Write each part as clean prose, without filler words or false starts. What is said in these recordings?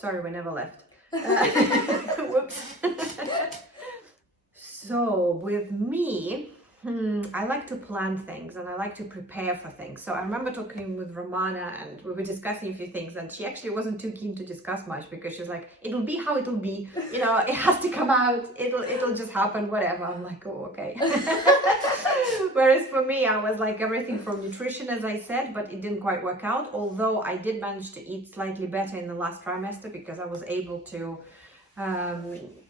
Sorry, we never left. Whoops. So with me, I like to plan things and I like to prepare for things. So I remember talking with Romana and we were discussing a few things, and she actually wasn't too keen to discuss much because she's like, it'll be how it'll be, you know, it has to come out, it'll just happen, whatever. I'm like, oh, okay. Whereas for me, I was like everything from nutrition, as I said, but it didn't quite work out. Although I did manage to eat slightly better in the last trimester because I was able to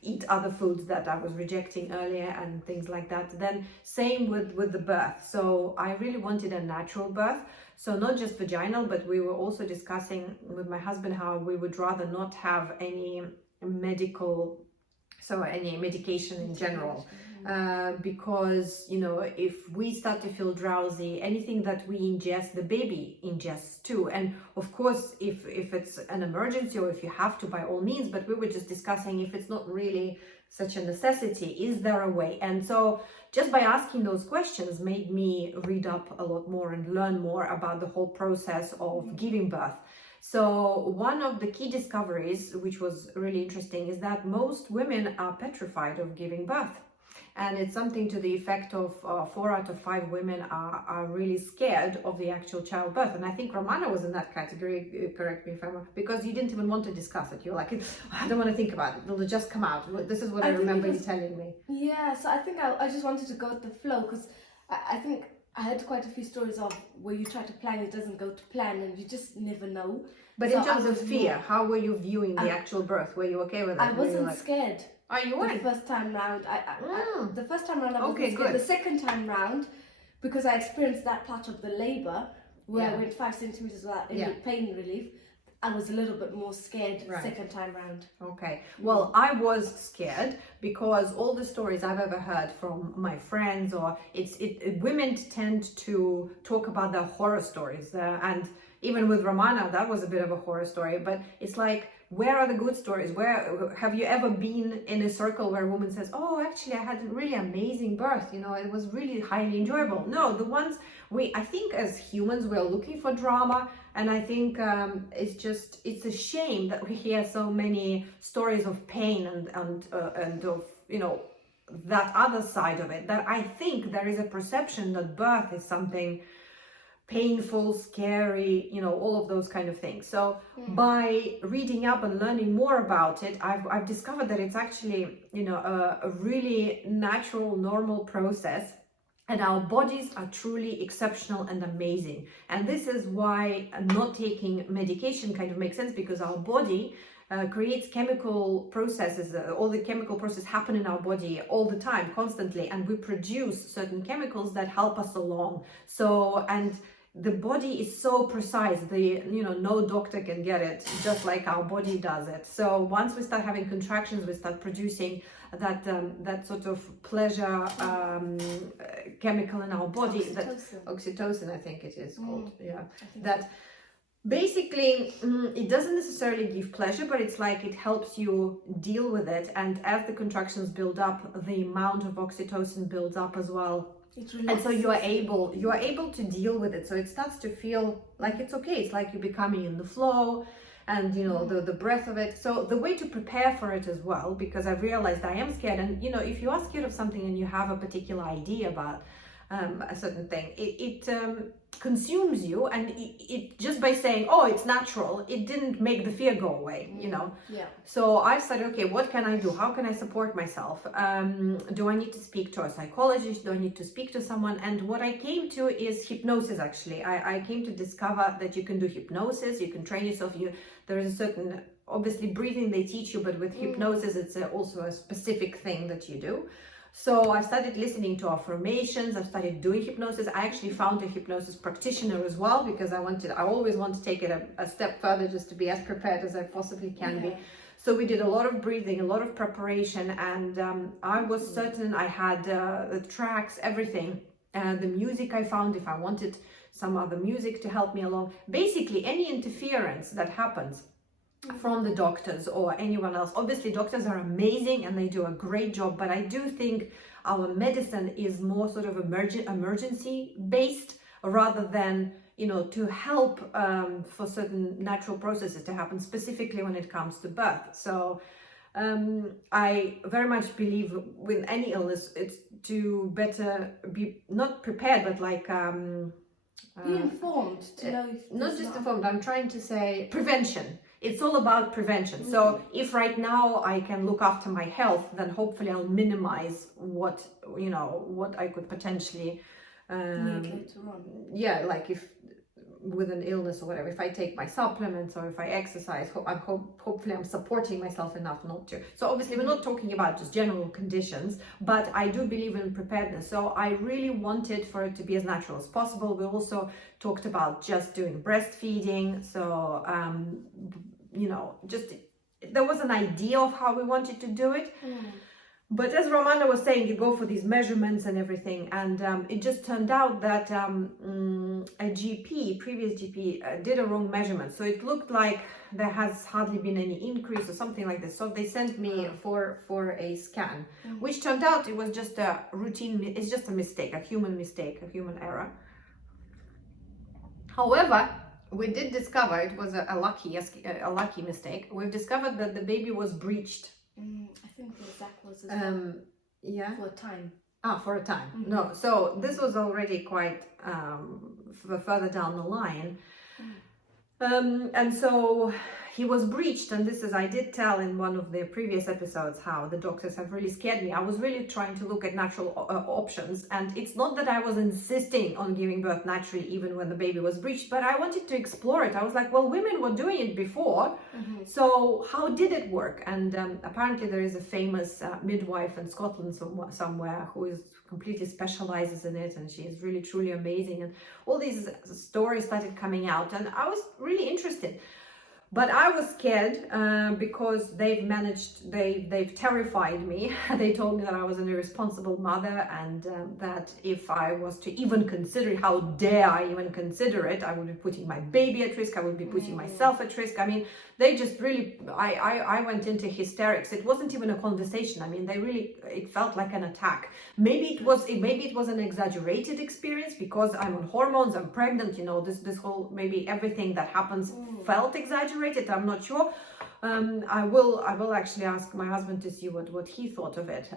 eat other foods that I was rejecting earlier and things like that. Then same with the birth. So I really wanted a natural birth. So not just vaginal, but we were also discussing with my husband how we would rather not have any any medication in general. Because, you know, if we start to feel drowsy, anything that we ingest, the baby ingests too. And of course, if it's an emergency or if you have to, by all means, but we were just discussing if it's not really such a necessity, is there a way? And so just by asking those questions made me read up a lot more and learn more about the whole process of giving birth. So one of the key discoveries, which was really interesting, is that most women are petrified of giving birth. And it's something to the effect of 4 out of 5 women are really scared of the actual childbirth. And I think Romana was in that category, correct me if I'm wrong, because you didn't even want to discuss it. You're like, I don't want to think about it. It'll just come out. This is what I remember you telling me. Yeah, so I think I just wanted to go with the flow, because I think I had quite a few stories of where you try to plan, it doesn't go to plan, and you just never know. But so in terms of fear, how were you viewing the actual birth? Were you okay with it? I wasn't scared. Oh, you weren't? The first time round, the first time round I wasn't scared. Good. The second time round, because I experienced that part of the labour where I went 5 centimeters without any pain relief, I was a little bit more scared second time round. Okay. Well, I was scared because all the stories I've ever heard from my friends, or women tend to talk about their horror stories, and even with Romana, that was a bit of a horror story. But it's like, where are the good stories? Where have you ever been in a circle where a woman says, oh, actually, I had a really amazing birth, you know, it was really highly enjoyable? No, the ones I think as humans, we're looking for drama. And I think it's a shame that we hear so many stories of pain and of, you know, that other side of it, that I think there is a perception that birth is something painful, scary, you know, all of those kind of things. So by reading up and learning more about it, I've discovered that it's actually, you know, a really natural, normal process. And our bodies are truly exceptional and amazing. And this is why not taking medication kind of makes sense, because our body creates chemical processes. All the chemical processes happen in our body all the time, constantly. And we produce certain chemicals that help us along. So, and the body is so precise, no doctor can get it, just like our body does it. So once we start having contractions, we start producing that sort of pleasure chemical in our body, oxytocin, I think it is called. That basically it doesn't necessarily give pleasure, but it's like it helps you deal with it. And as the contractions build up, the amount of oxytocin builds up as well. And so you are able to deal with it. So it starts to feel like it's okay. It's like you're becoming in the flow, and you know, the breath of it. So the way to prepare for it as well, because I've realized I am scared, and you know, if you are scared of something and you have a particular idea about a certain thing, it consumes you, and it just by saying, oh, it's natural, it didn't make the fear go away, you know. So I said, okay, what can I do? How can I support myself? Do I need to speak to a psychologist? Do I need to speak to someone? And what I came to is hypnosis. Actually, I came to discover that you can do hypnosis, you can train yourself. There is a certain, obviously breathing they teach you, but with hypnosis it's also a specific thing that you do. So I started listening to affirmations, I started doing hypnosis. I actually found a hypnosis practitioner as well, because I always want to take it a step further, just to be as prepared as I possibly can be. So we did a lot of breathing, a lot of preparation, and I was certain I had the tracks, everything, the music I found if I wanted some other music to help me along. Basically, any interference that happens from the doctors or anyone else. Obviously, doctors are amazing and they do a great job, but I do think our medicine is more sort of emergency based rather than, you know, to help for certain natural processes to happen, specifically when it comes to birth. So I very much believe with any illness, it's to better be not prepared, but like be informed to know if not just informed, I'm trying to say prevention. It's all about prevention. So if right now I can look after my health, then hopefully I'll minimize what, you know, what I could potentially later on. Yeah, like if with an illness or whatever, if I take my supplements or if I exercise, hopefully I'm supporting myself enough not to. So obviously we're not talking about just general conditions, but I do believe in preparedness. So I really wanted for it to be as natural as possible. We also talked about just doing breastfeeding. So, you know, just there was an idea of how we wanted to do it. But as Romana was saying, you go for these measurements and everything, and it just turned out that a GP, previous GP, did a wrong measurement. So it looked like there has hardly been any increase or something like this. So they sent me for a scan, which turned out it was just a routine, it's just a mistake, a human error. However, we did discover it was a lucky mistake. We've discovered that the baby was breached. I think Zach was as well. Yeah. For a time. For a time. No, so this was already quite further down the line. And so he was breached, and this is, I did tell in one of the previous episodes how the doctors have really scared me. I was really trying to look at natural options, and it's not that I was insisting on giving birth naturally even when the baby was breached, but I wanted to explore it. I was like, well, women were doing it before, so how did it work? And apparently there is a famous midwife in Scotland somewhere who is completely specializes in it, and she is really truly amazing, and all these stories started coming out, and I was really interested. But I was scared because they've terrified me. They told me that I was an irresponsible mother, and that if I was to even consider it, how dare I even consider it, I would be putting my baby at risk, I would be putting myself at risk. I mean, they just really, I went into hysterics. It wasn't even a conversation. I mean, it felt like an attack. Maybe it was an exaggerated experience because I'm on hormones, I'm pregnant, you know, this whole, maybe everything that happens felt exaggerated. I'm not sure. I will actually ask my husband to see what he thought of it.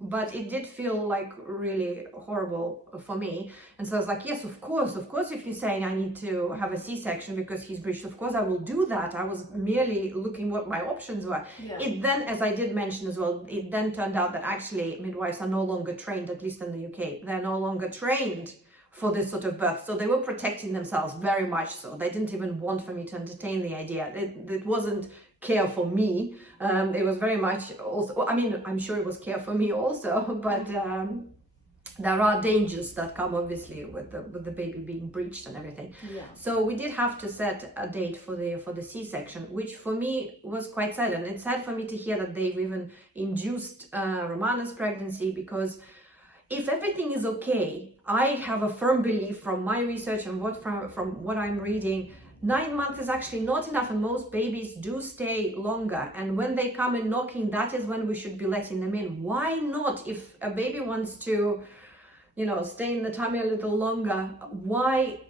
But it did feel like really horrible for me. And so I was like, yes, of course, if you're saying I need to have a C-section because he's breached, of course I will do that. I was merely looking what my options were. It then, as I did mention as well, it then turned out that actually midwives are no longer trained, at least in the UK. They're no longer trained for this sort of birth, so they were protecting themselves very much so. They didn't even want for me to entertain the idea. It wasn't care for me. It was very much also, I mean, I'm sure it was care for me also, but there are dangers that come obviously with the baby being breached and everything. So we did have to set a date for the C-section, which for me was quite sad. And it's sad for me to hear that they've even induced Romana's pregnancy, because if everything is okay, I have a firm belief from my research and from what I'm reading, 9 months is actually not enough, and most babies do stay longer. And when they come in knocking, that is when we should be letting them in. Why not? If a baby wants to, you know, stay in the tummy a little longer, why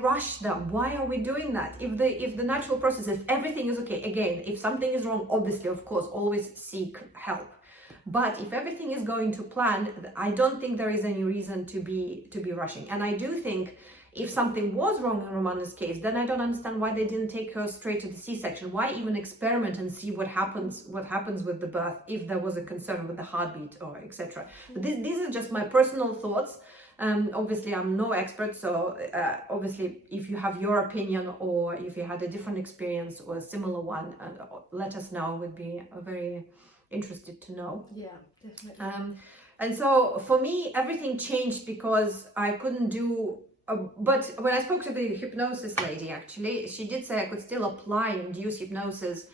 rush them? Why are we doing that? If the natural process, if everything is okay, again, if something is wrong, obviously, of course, always seek help. But if everything is going to plan, I don't think there is any reason to be rushing. And I do think if something was wrong in Romana's case, then I don't understand why they didn't take her straight to the C-section. Why even experiment and see what happens with the birth if there was a concern with the heartbeat or etc. But these are just my personal thoughts. Obviously, I'm no expert, so obviously, if you have your opinion or if you had a different experience or a similar one, let us know. Would be very interested to know. Yeah, definitely. And so for me, everything changed because I couldn't do. But when I spoke to the hypnosis lady, actually, she did say I could still apply induced hypnosis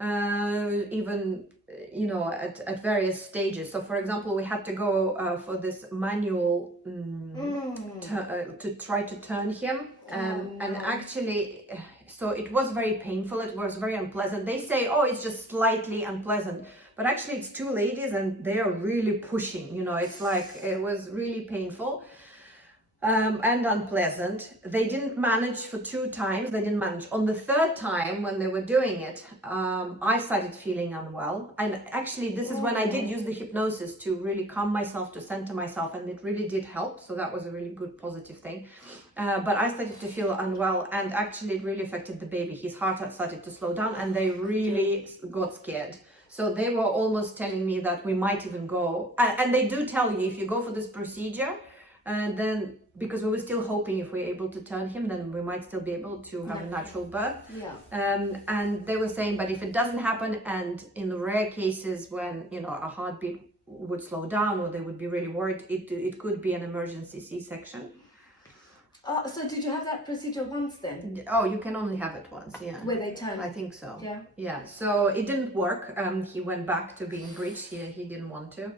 even at various stages. So for example, we had to go for this manual to try to turn him, and actually, so it was very painful, it was very unpleasant. They say, oh, it's just slightly unpleasant, but actually it's two ladies and they are really pushing, it's like, it was really painful. And unpleasant. They didn't manage for 2 times. They didn't manage. On the 3rd time when they were doing it, I started feeling unwell. And actually, this is when I did use the hypnosis to really calm myself, to center myself, and it really did help. So that was a really good positive thing. But I started to feel unwell, and actually it really affected the baby. His heart had started to slow down, and they really got scared. So they were almost telling me that we might even go. And they do tell you, if you go for this procedure, then, because we were still hoping if we're able to turn him, then we might still be able to have a natural birth. And they were saying, but if it doesn't happen, and in the rare cases when a heartbeat would slow down, or they would be really worried, it could be an emergency C-section. So did you have that procedure once then? Oh, you can only have it once, yeah. Where they turn? I think so. Yeah. So it didn't work. He went back to being breech. He didn't want to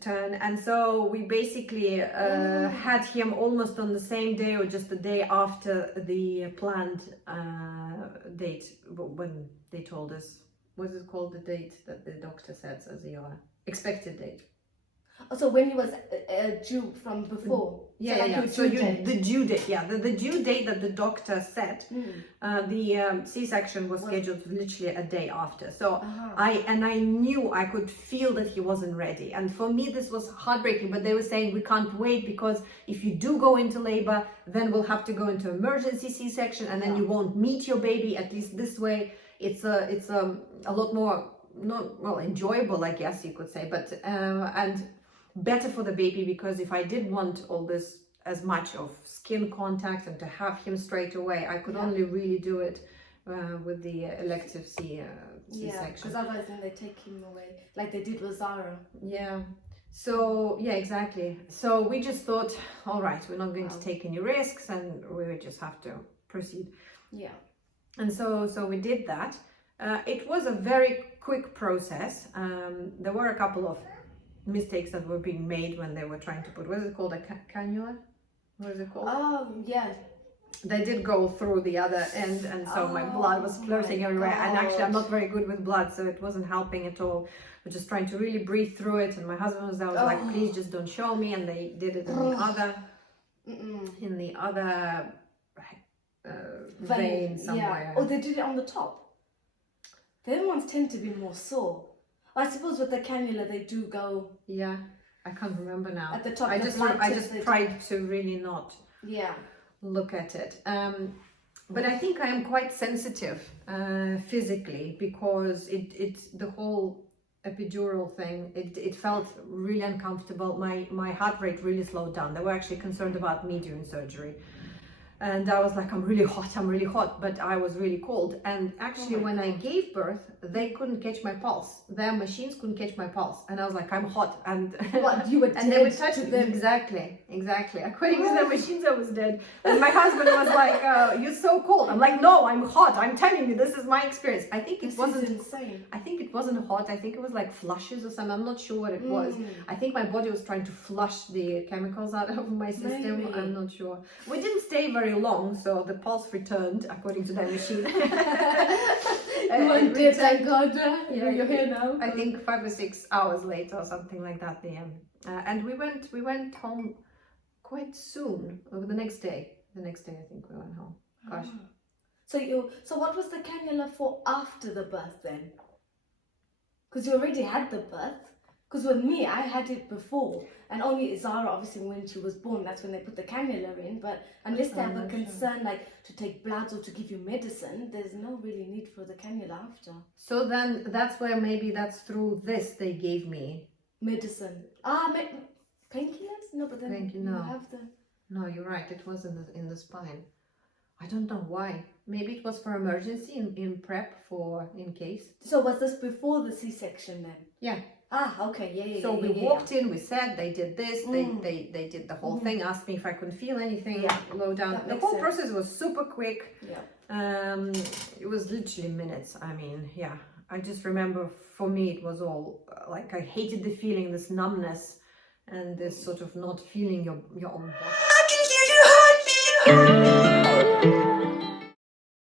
turn, and so we basically had him almost on the same day, or just the day after the planned date, when they told us, what is it called, the date that the doctor sets as your expected date. So when he was due from before? So the due date, the due date that the doctor set, the C-section was scheduled literally a day after. So I knew, I could feel that he wasn't ready. And for me, this was heartbreaking, but they were saying, we can't wait, because if you do go into labor, then we'll have to go into emergency C-section, and then you won't meet your baby. At least this way, it's a lot more, enjoyable, I guess you could say, but, and better for the baby, because if I did want all this as much of skin contact and to have him straight away, I could only really do it with the elective C-section. Because otherwise then they take him away, like they did with Zara. So exactly. So we just thought, all right, we're not going to take any risks, and we would just have to proceed. And so we did that. It was a very quick process. There were a couple of mistakes that were being made when they were trying to put, what is it called, a cannula? What is it called? They did go through the other end, and so my blood was splurting everywhere. And actually, I'm not very good with blood, so it wasn't helping at all. We're just trying to really breathe through it, and my husband was there. I was like, please just don't show me. And they did it in the other vein somewhere. They did it on the top. The other ones tend to be more sore. I suppose with the cannula they do go. I can't remember now. At the top, I just tried to really not look at it. But I think I am quite sensitive physically, because the whole epidural thing, it felt really uncomfortable. My heart rate really slowed down. They were actually concerned about me during surgery. And I was like, I'm really hot, but I was really cold. And actually, when I gave birth, they couldn't catch my pulse. Their machines couldn't catch my pulse. And I was like, I'm hot. And what, you would and they would touch them. Exactly. According to the machines, I was dead. And my husband was like, you're so cold. I'm like, no, I'm hot. I'm telling you, this is my experience. I think it wasn't insane. I think it wasn't hot. I think it was like flushes or something. I'm not sure what it was. I think my body was trying to flush the chemicals out of my system. Maybe. I'm not sure. We didn't stay very long, so the pulse returned according to the machine. One day, thank God, you're here now. I think 5 or 6 hours later or something like that. And we went home quite soon. The next day I think we went home. Gosh. So what was the cannula for after the birth then? Because you already had the birth. Because with me, I had it before, and only Zara, obviously, when she was born, that's when they put the cannula in. But unless they have a concern, like to take bloods or to give you medicine, there's no really need for the cannula after. So then that's where maybe that's through this they gave me medicine. Painkillers? No, but then you have the. No, you're right. It was in the spine. I don't know why. Maybe it was for emergency in prep for in case. So was this before the C-section then? Yeah. Okay, So we walked in, we said, they did this, they did the whole thing, asked me if I couldn't feel anything low down. The whole process was super quick. It was literally minutes. I mean, yeah, I just remember for me it was all like I hated the feeling, this numbness and this sort of not feeling your own body. I can hear your heart beating.